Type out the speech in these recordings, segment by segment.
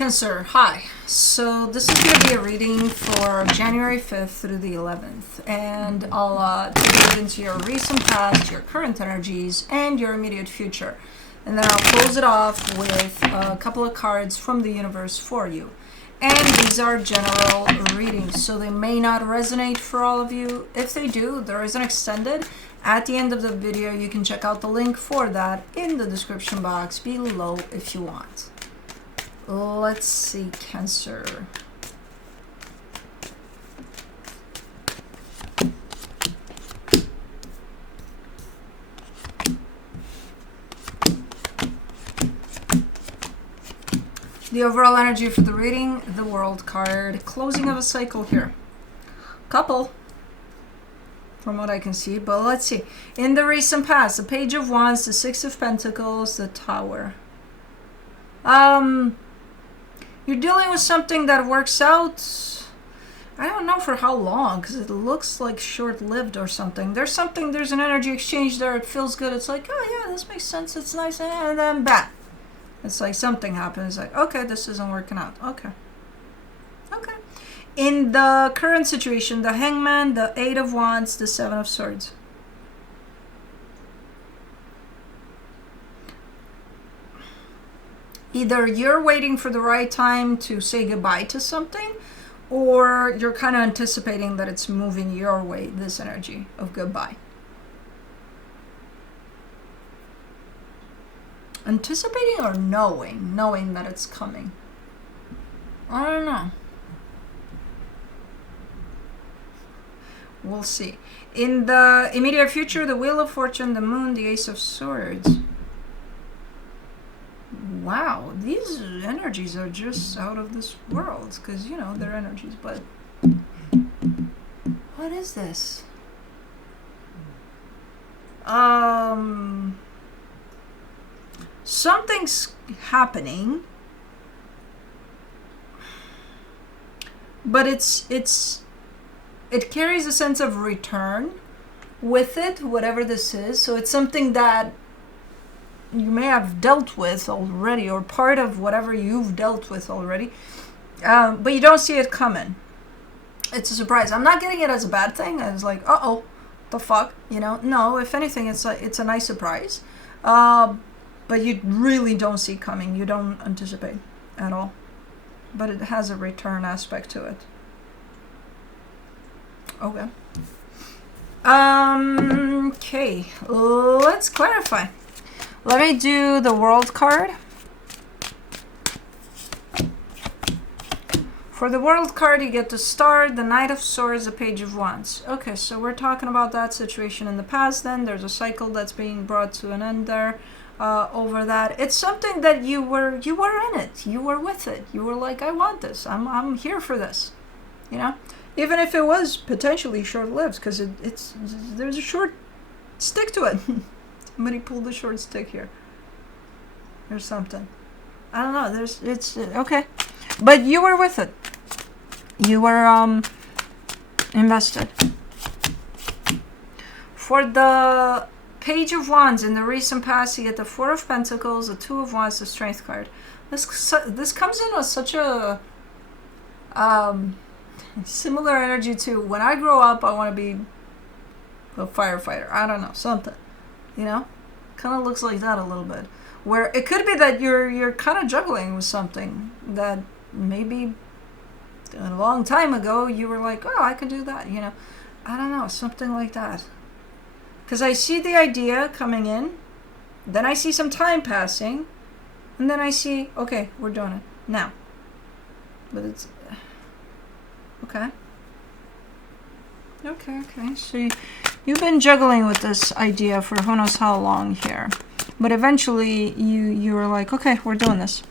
Cancer, hi. So this is going to be a reading for January 5th through the 11th. And I'll take it into your recent past, your current energies, and your immediate future. And then I'll close it off with a couple of cards from the universe for you. And these are general readings, so they may not resonate for all of you. If they do, there is an extended. At the end of the video, you can check out the link for that in the description box below if you want. Let's see, Cancer. The overall energy for the reading, the World card. Closing of a cycle here. Couple, from what I can see, but let's see. In the recent past, the Page of Wands, the Six of Pentacles, the Tower. You're dealing with something that works out, I don't know for how long, because it looks like short-lived or something. There's an energy exchange there. It feels good. It's like, oh yeah, this makes sense. It's nice. And then bam. It's like something happens. Like, okay, this isn't working out. Okay. In the current situation, the Hangman, the Eight of Wands, the Seven of Swords. Either you're waiting for the right time to say goodbye to something, or you're kind of anticipating that it's moving your way, this energy of goodbye. Anticipating or knowing that it's coming. I don't know. We'll see. In the immediate future, the Wheel of Fortune, the Moon, the Ace of Swords. Wow, these energies are just out of this world, because, you know, they're energies, but what is this? Something's happening, but it carries a sense of return with it, whatever this is. So it's something that you may have dealt with already, or part of whatever you've dealt with already, but you don't see it coming. It's a surprise. I'm not getting it as a bad thing. It's like, uh-oh, the fuck, you know? No, if anything, it's a nice surprise. But you really don't see coming. You don't anticipate at all. But it has a return aspect to it. Okay. Okay, let's clarify. Let me do the World card. For the World card, you get the Star, the Knight of Swords, the Page of Wands. Okay, so we're talking about that situation in the past then. There's a cycle that's being brought to an end there. Over that, it's something that you were in it. You were with it. You were like, I want this. I'm here for this. You know, even if it was potentially short-lived, because there's a short stick to it. Somebody pulled the short stick here. There's something. I don't know. It's okay, but you were with it. You were invested. For the Page of Wands, in the recent past, you get the Four of Pentacles, the Two of Wands, the Strength card. This comes in with such a similar energy to when I grow up, I want to be a firefighter. I don't know, something, you know, kind of looks like that a little bit. Where it could be that you're kind of juggling with something that maybe a long time ago you were like, oh, I could do that, you know. I don't know, something like that. Because I see the idea coming in, then I see some time passing, and then I see, okay, we're doing it now. But it's okay. Okay. So you've been juggling with this idea for who knows how long here, but eventually you were like, okay, we're doing this.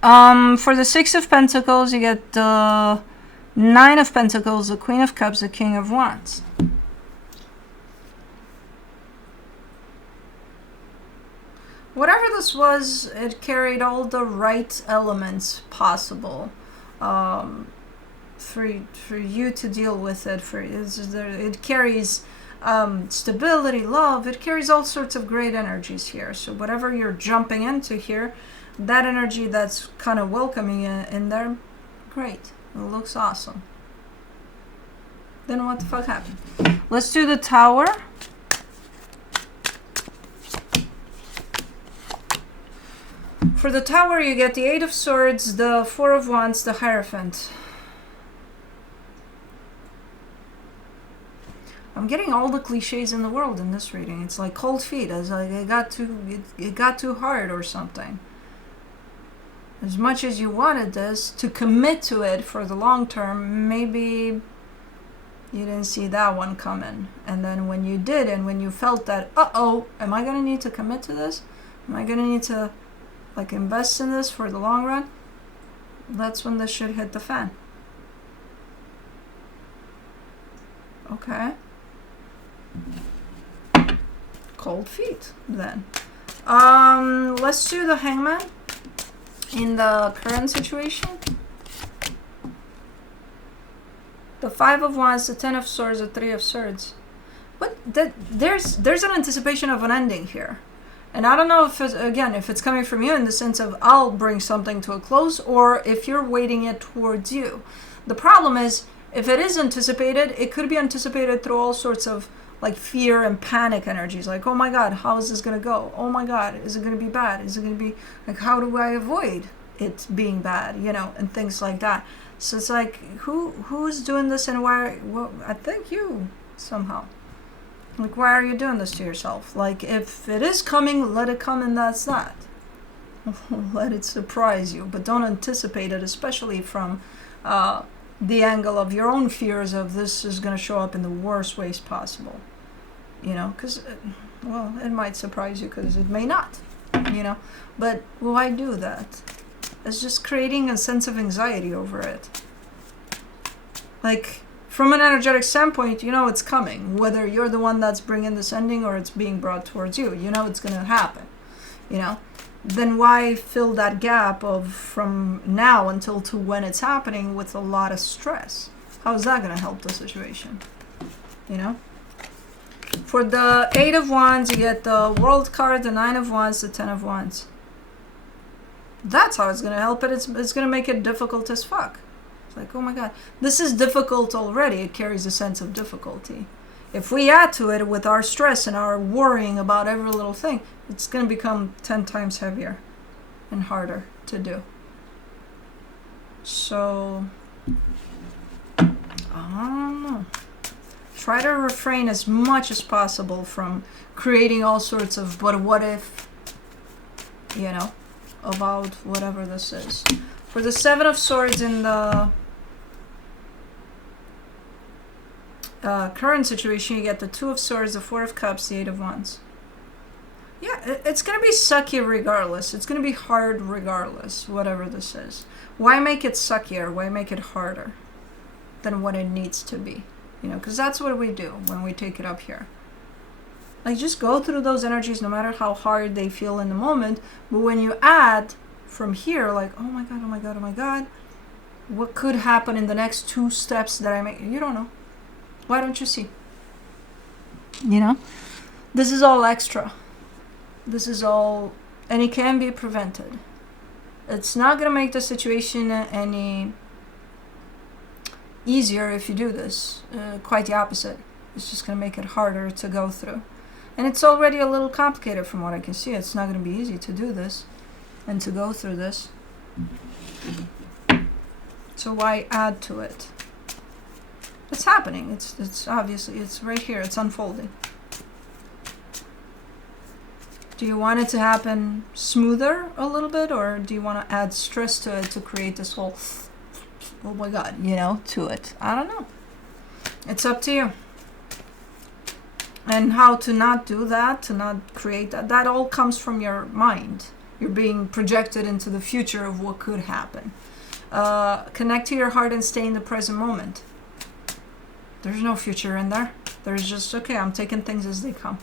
For the Six of Pentacles, you get the Nine of Pentacles, the Queen of Cups, the King of Wands. Whatever this was, it carried all the right elements possible for you to deal with it. It carries stability, love. It carries all sorts of great energies here. So whatever you're jumping into here, that energy that's kind of welcoming you in there, great. It looks awesome. Then what the fuck happened? Let's do the Tower. For the Tower, you get the Eight of Swords, the Four of Wands, the Hierophant. I'm getting all the cliches in the world in this reading. It's like cold feet, as like it got too hard or something. As much as you wanted this, to commit to it for the long term, maybe you didn't see that one coming. And then when you did, and when you felt that, uh-oh, am I gonna need to commit to this? Am I gonna need to like invest in this for the long run? That's when this shit hit the fan. Okay. Cold feet then. Let's do the Hangman in the current situation. The Five of Wands, the Ten of Swords, the Three of Swords. But there's an anticipation of an ending here. And I don't know if it's, again, if it's coming from you in the sense of I'll bring something to a close, or if you're waiting it towards you. The problem is, if it is anticipated, it could be anticipated through all sorts of like fear and panic energies. Like, oh my God, how is this going to go? Oh my God, is it going to be bad? Is it going to be like, how do I avoid it being bad? You know, and things like that. So it's like, who's doing this and why? Well, I think you somehow. Like, why are you doing this to yourself? Like, if it is coming, let it come, and that's that. Let it surprise you, but don't anticipate it, especially from the angle of your own fears of this is going to show up in the worst ways possible. You know, because, well, it might surprise you because it may not, you know. But why do that? It's just creating a sense of anxiety over it. Like, from an energetic standpoint, you know it's coming. Whether you're the one that's bringing this ending or it's being brought towards you, you know it's going to happen, you know. Then why fill that gap of from now until to when it's happening with a lot of stress? How is that going to help the situation, you know? For the Eight of Wands, you get the World card, the Nine of Wands, the Ten of Wands. That's how it's going to help it. It's going to make it difficult as fuck. It's like, oh my God, this is difficult already. It carries a sense of difficulty. If we add to it with our stress and our worrying about every little thing, it's going to become 10 times heavier and harder to do. So, I don't know. Try to refrain as much as possible from creating all sorts of but what if, you know, about whatever this is. For the Seven of Swords in the current situation, you get the Two of Swords, the Four of Cups, the Eight of Wands. Yeah, it's going to be sucky regardless. It's going to be hard regardless, whatever this is. Why make it suckier? Why make it harder than what it needs to be? You know, because that's what we do when we take it up here. Like, just go through those energies no matter how hard they feel in the moment. But when you add from here, like, oh my God, oh my God, oh my God, what could happen in the next 2 steps that I make? You don't know. Why don't you see? You know? This is all extra. This is all, and it can be prevented. It's not going to make the situation any easier if you do this. Quite the opposite. It's just going to make it harder to go through. And it's already a little complicated from what I can see. It's not going to be easy to do this and to go through this. So why add to it? It's happening. It's obviously, it's right here. It's unfolding. Do you want it to happen smoother a little bit, or do you want to add stress to it to create this whole, oh my God, you know, to it? I don't know. It's up to you. And how to not do that, to not create that, that all comes from your mind. You're being projected into the future of what could happen. Connect to your heart and stay in the present moment. There's no future in there. There's just, okay, I'm taking things as they come.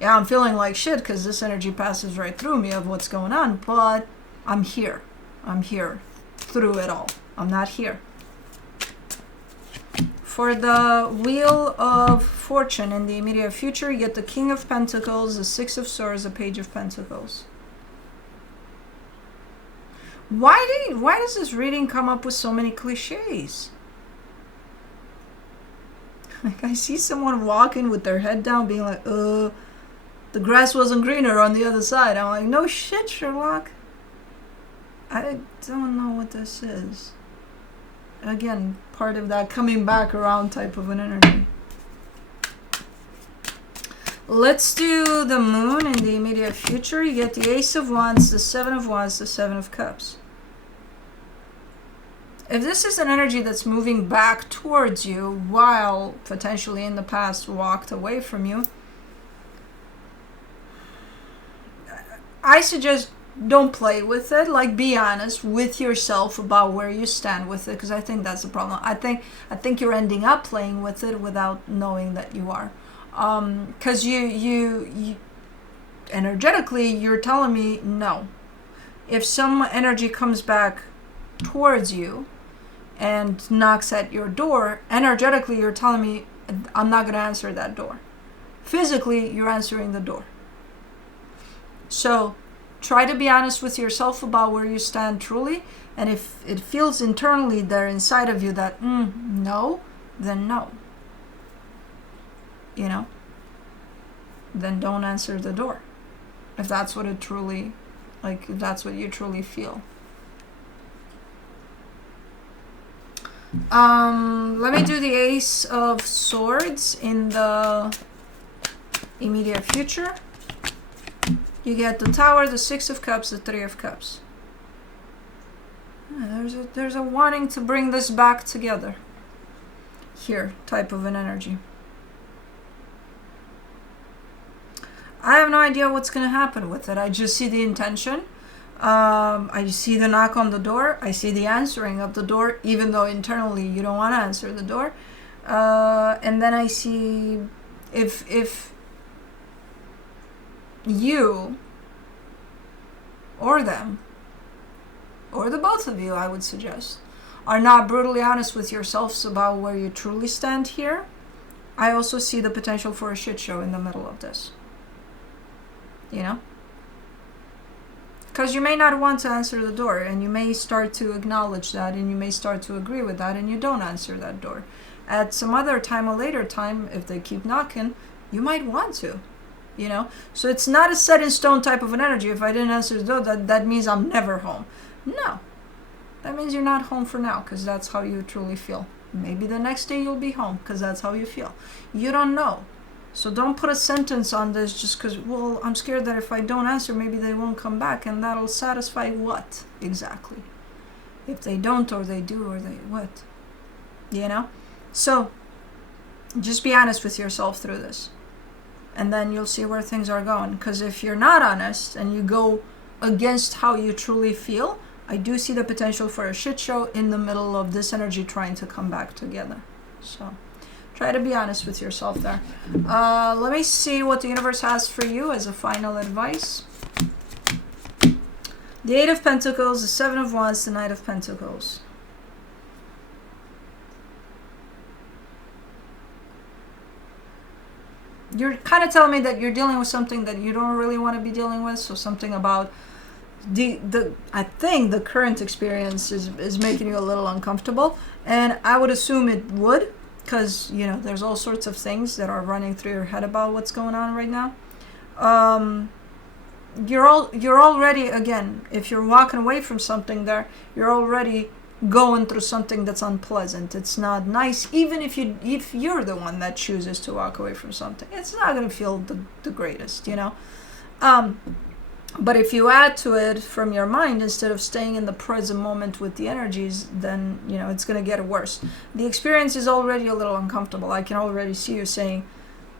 Yeah, I'm feeling like shit because this energy passes right through me of what's going on, but I'm here. I'm here through it all. I'm not here. For the Wheel of Fortune in the immediate future, you get the King of Pentacles, the Six of Swords, the Page of Pentacles. Why does this reading come up with so many cliches? Like, I see someone walking with their head down being like, the grass wasn't greener on the other side. I'm like, no shit, Sherlock. I don't know what this is. Again, part of that coming back around type of an energy. Let's do the moon in the immediate future. You get the Ace of Wands, the Seven of Wands, the Seven of Cups. If this is an energy that's moving back towards you while potentially in the past walked away from you, I suggest don't play with it. Like, be honest with yourself about where you stand with it, because I think that's the problem. I think you're ending up playing with it without knowing that you are. Because you energetically, you're telling me no. If some energy comes back towards you and knocks at your door, energetically, you're telling me I'm not going to answer that door. Physically, you're answering the door. So try to be honest with yourself about where you stand truly. And if it feels internally there inside of you that no, then no. You know, then don't answer the door. If that's what it truly, like, if that's what you truly feel. Let me do the Ace of Swords in the immediate future. You get the Tower, the Six of Cups, the Three of Cups. There's a wanting to bring this back together. Here, type of an energy. I have no idea what's going to happen with it. I just see the intention. I see the knock on the door. I see the answering of the door, even though internally you don't want to answer the door. And then I see if you or them, or the both of you, I would suggest, are not brutally honest with yourselves about where you truly stand here, I also see the potential for a shit show in the middle of this. You know? Because you may not want to answer the door, and you may start to acknowledge that, and you may start to agree with that, and you don't answer that door. At some other time, a later time, if they keep knocking, you might want to. You know? So it's not a set in stone type of an energy. If I didn't answer the door, that means I'm never home. No. That means you're not home for now, because that's how you truly feel. Maybe the next day you'll be home, because that's how you feel. You don't know. So don't put a sentence on this just because, well, I'm scared that if I don't answer, maybe they won't come back. And that'll satisfy what exactly? If they don't, or they do, or they what? You know? So just be honest with yourself through this. And then you'll see where things are going. Because if you're not honest and you go against how you truly feel, I do see the potential for a shit show in the middle of this energy trying to come back together. So try to be honest with yourself there. Let me see what the universe has for you as a final advice. The Eight of Pentacles, the Seven of Wands, the Knight of Pentacles. You're kind of telling me that you're dealing with something that you don't really want to be dealing with. So something about I think the current experience is making you a little uncomfortable. And I would assume it would. Because, you know, there's all sorts of things that are running through your head about what's going on right now. You're already, again, if you're walking away from something there, you're already going through something that's unpleasant. It's not nice, even if you're the one that chooses to walk away from something. It's not going to feel the greatest, you know. But if you add to it from your mind, instead of staying in the present moment with the energies, then, you know, it's going to get worse. The experience is already a little uncomfortable. I can already see you saying,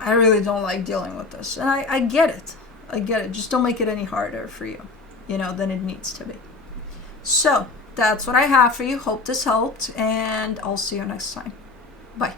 I really don't like dealing with this. And I get it. I get it. Just don't make it any harder for you, you know, than it needs to be. So that's what I have for you. Hope this helped, and I'll see you next time. Bye.